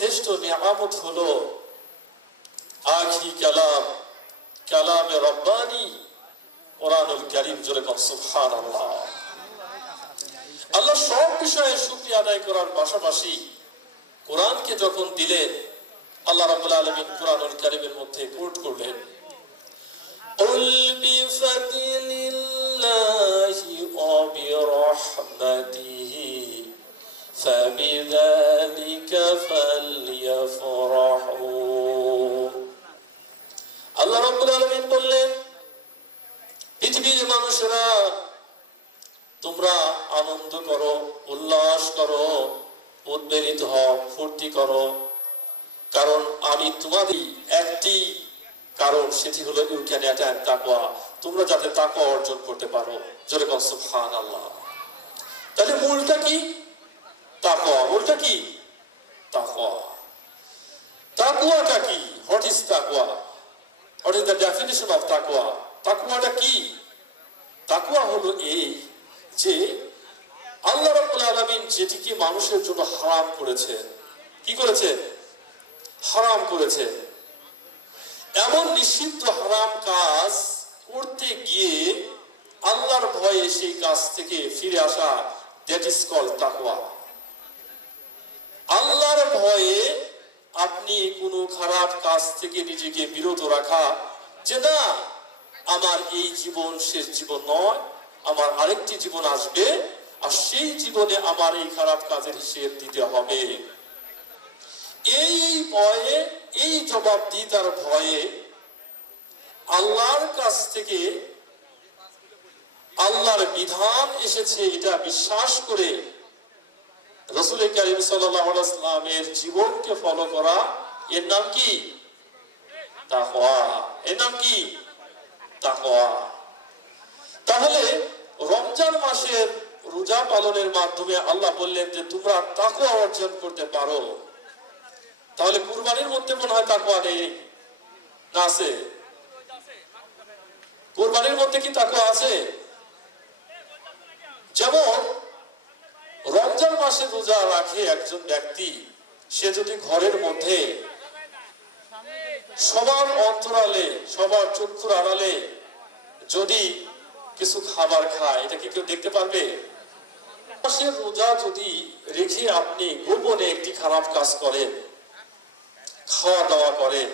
শ্রেষ্ঠ নিয়ামত হলো আখি কালাম কালামে রব্বানি কোরআনুল কারীম জোরে কম সুবহানাল্লাহ আল্লাহ সব বিষয়ে শুকরিয়া আদায় করার পাশাপাশি কোরআনকে যখন দিলেন আল্লাহ রাব্বুল আলামিন কোরআনুল কারীমের মধ্যে কোট করলেন قل بفضل الله মানুষেরা তোমরা আনন্দ করো, উল্লাস করো, উদ্বেলিত হও, ফুর্তি করো। কারণ আমি তোমাদের একটি কারণ, সেটি হলো ইউ ক্যান অ্যাটাক তাকওয়া। তোমরা যাতে তাকওয়া অর্জন করতে পারো। জোরে কম সুবহানাল্লাহ। তাহলে মূলটা কি? তাকওয়া। মূলটা কি? তাকওয়া। তাকওয়াটা কি? হোয়াট ইজ তাকওয়া? What is the definition of তাকওয়া? তাকওয়াটা কি? তাকওয়া হলো এই যে আল্লাহ রাব্বুল আলামিন যেটিকে মানুষের জন্য হারাম করেছেন কি করেছেন হারাম করেছেন এমন নিষিদ্ধ হারাম কাজ করতে গিয়ে আল্লাহর ভয়ে সেই কাজ থেকে ফিরে আসা দ্যাট ইজ কল তাকওয়া। আল্লাহর ভয়ে আপনি কোনো খারাপ কাজ থেকে নিজেকে বিরত রাখা যে না আমার এই জীবন শেষ জীবন নয়, আমার আরেকটি জীবন আসবে, আর সেই জীবনে আমার এই খারাপ কাজের হিসেব দিতে হবে। এই ভয়ে, এই জবাবদিহিতার ভয়ে আল্লাহর কাছ থেকে আল্লাহর বিধান এসেছে, এটা বিশ্বাস করে রসুল করিম সাল্লামের জীবনকে ফলো করা। এর নাম কি? তাকওয়া। এর নাম কি? তাহলে রমজান মাসের রোজা পালনের মাধ্যমে আল্লাহ বললেন যে, তোমরা তাকওয়া অর্জন করতে পারো। তাহলে কুরবানির মধ্যে মনে হয় তাকওয়া নেই। না আছে? কুরবানির মধ্যে কি তাকওয়া আছে? যেমন, রমজান মাসে রোজা রাখে একজন ব্যক্তি, সে যদি ঘরের মধ্যে সবার অন্তরালে, সবার চক্ষুর আড়ালে যদি কিছু খাবার খায়, এটা কি কেউ দেখতে পারবে? রোজা যদি রেখে আপনি গোপনে একটি খারাপ কাজ করেন খাওয়া দাওয়া করেন,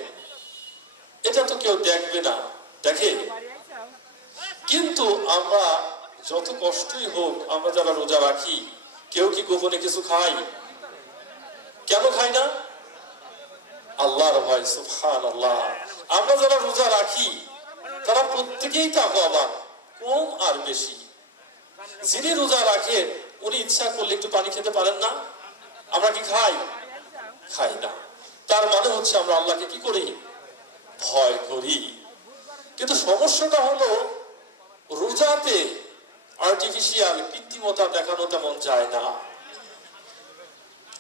এটা তো কেউ দেখবে না। দেখে? কিন্তু আমরা যত কষ্টই হোক, আমরা যারা রোজা রাখি, কেউ কি গোপনে কিছু খাই কেন খাই না? আল্লাহর ভয় সুফান আল্লাহ আমরা যারা রোজা রাখি তারা প্রত্যেকেই তাকওয়াবান কম আর বেশি। যিনি রোজা রাখেন, উনি ইচ্ছা করলে একটু পানি খেতে পারেন না। আমরা কি খাই? খাই না। তার মানে হচ্ছে আমরা আল্লাহকে কি করি? ভয় করি। কিন্তু সমস্যাটা হলো, রোজাতে আর্টিফিশিয়াল কৃত্রিমতা দেখানো তেমন যায় না।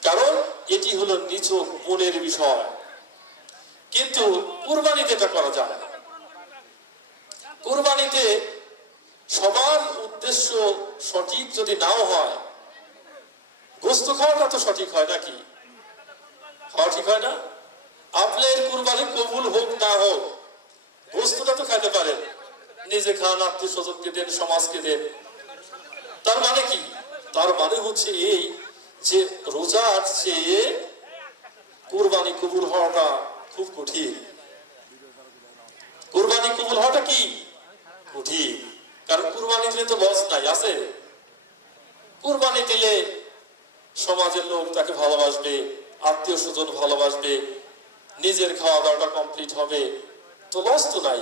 কারণ এটি হলো নিচক মনের বিষয়। কিন্তু কুরবানিতে এটা করা যায় না। কুরবানিতে সবার উদ্দেশ্য সঠিক যদি নাও হয়, গোস্ত খাওয়াটা তো সঠিক হয় নাকি? খাওয়া ঠিক হয় না? আপনার কুরবানি কবুল হোক না হোক, গোস্তটা তো খাইতে পারেন। নিজে খান আত্মীয় স্বজনকে দেন, সমাজকে দেন। তার মানে কি? তার মানে হচ্ছে এই যে রোজার চেয়ে কোরবানি কবুল হওয়াটা খুব কঠিন। কোরবানি কবুল হওয়াটা কি? দিলে তো লস নাই, আছে? কুরবানি দিলে সমাজের লোক তাকে ভালোবাসবে, আত্মীয় স্বজন ভালোবাসবে, নিজের খাওয়া দাওয়াটা কমপ্লিট হবে, তো লস তো নাই।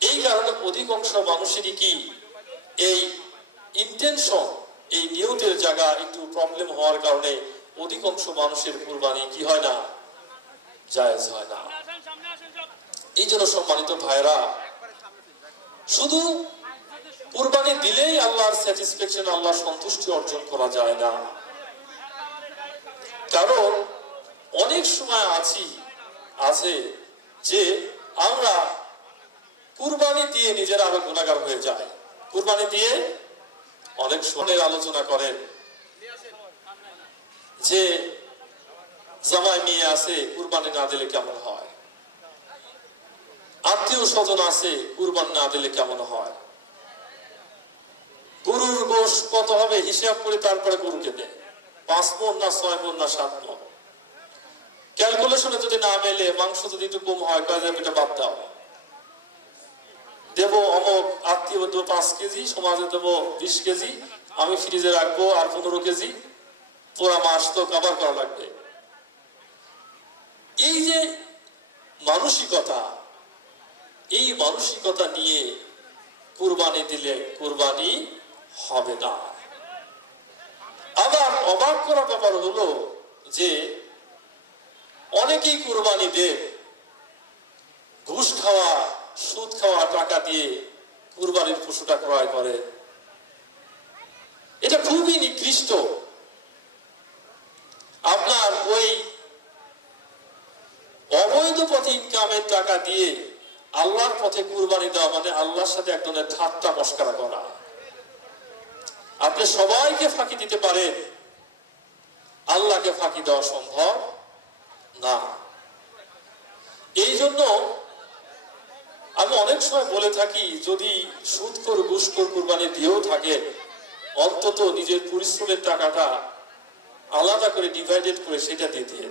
এই কারণে অধিকাংশ মানুষেরই কি এই ইন্টেনশন এই নিয়তের জায়গা একটু প্রবলেম হওয়ার কারণে অধিকাংশ মানুষের কুরবানি কি হয় না? জায়েজ হয় না। এই জন্য সম্মানিত ভাইরা শুধু কুরবানি দিলেই আল্লাহর স্যাটিসফ্যাকশন আল্লাহর সন্তুষ্টি অর্জন করা যায় না। কারণ অনেক সময় আছি, আছে যে আমরা কুরবানি দিয়ে নিজের আরও গুণাগার হয়ে যায় কুরবানি দিয়ে অনেক সময়ের আলোচনা করেন যে জামাই মেয়ে আছে, কুরবানি না দিলে কেমন হয়? আত্মীয় স্বজন আছে, কুরবান না দিলে কেমন হয়? গরুর গোশ কত হবে? হিসাব করে তারপরে গরুকে দেয় পাঁচ মন না ছয় মন না সাত মন? ক্যালকুলেশনে যদি না মেলে, মাংস যদি একটু কম হয় কাজে এটা বাদ দাও। দেবো অমক, আত্মীয় দেবো পাঁচ কেজি, সমাজে দেবো বিশ কেজি, আমি ফ্রিজে রাখব আর পনেরো কেজি। পুরা মাস তো কাবার করা লাগবে। এই যে মানসিকতা এই মানসিকতা নিয়ে কুরবানি দিলে কুরবানি হবে না। আবার অবাক করা ব্যাপার হলো যে অনেকেই কুরবানি দেন, ঘুষ খাওয়া, সুদ খাওয়া টাকা দিয়ে কুরবানির পশুটা ক্রয় করে এটা খুবই নিকৃষ্ট। আপনার ওই অবৈধ পথে ইনকামের টাকা দিয়ে আল্লাহর পথে কুরবানি দেওয়া মানে আল্লাহর সাথে এক ধরনের ঠাট্টা মস্কারা করা। আপনি সবাইকে ফাঁকি দিতে পারেন। আল্লাহকে ফাঁকি দেওয়া সম্ভব না। এই জন্য আমি অনেক সময় বলে থাকি, যদি সুদকর, ঘুষকর কুরবানি দিয়েও থাকে, অন্তত নিজের পরিশ্রমের টাকাটা আলাদা করে ডিভাইডেড করে সেটা দিয়ে দিতে